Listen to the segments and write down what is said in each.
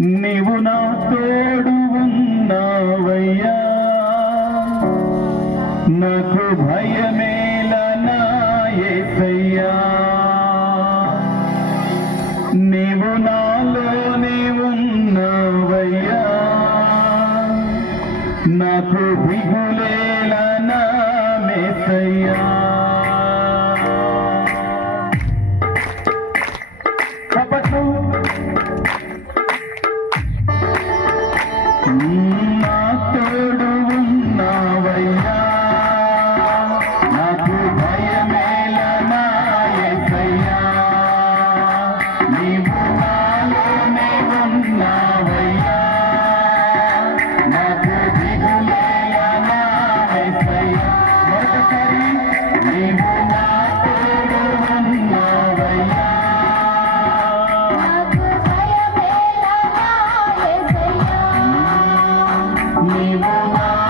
నీవు నా తోడు ఉన్నావయ్యా. నాకు భయమే నా నీవు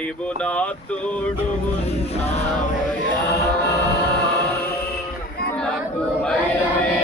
నీవు నా తోడు ఉన్నావయ్యా. నాకు భయమే.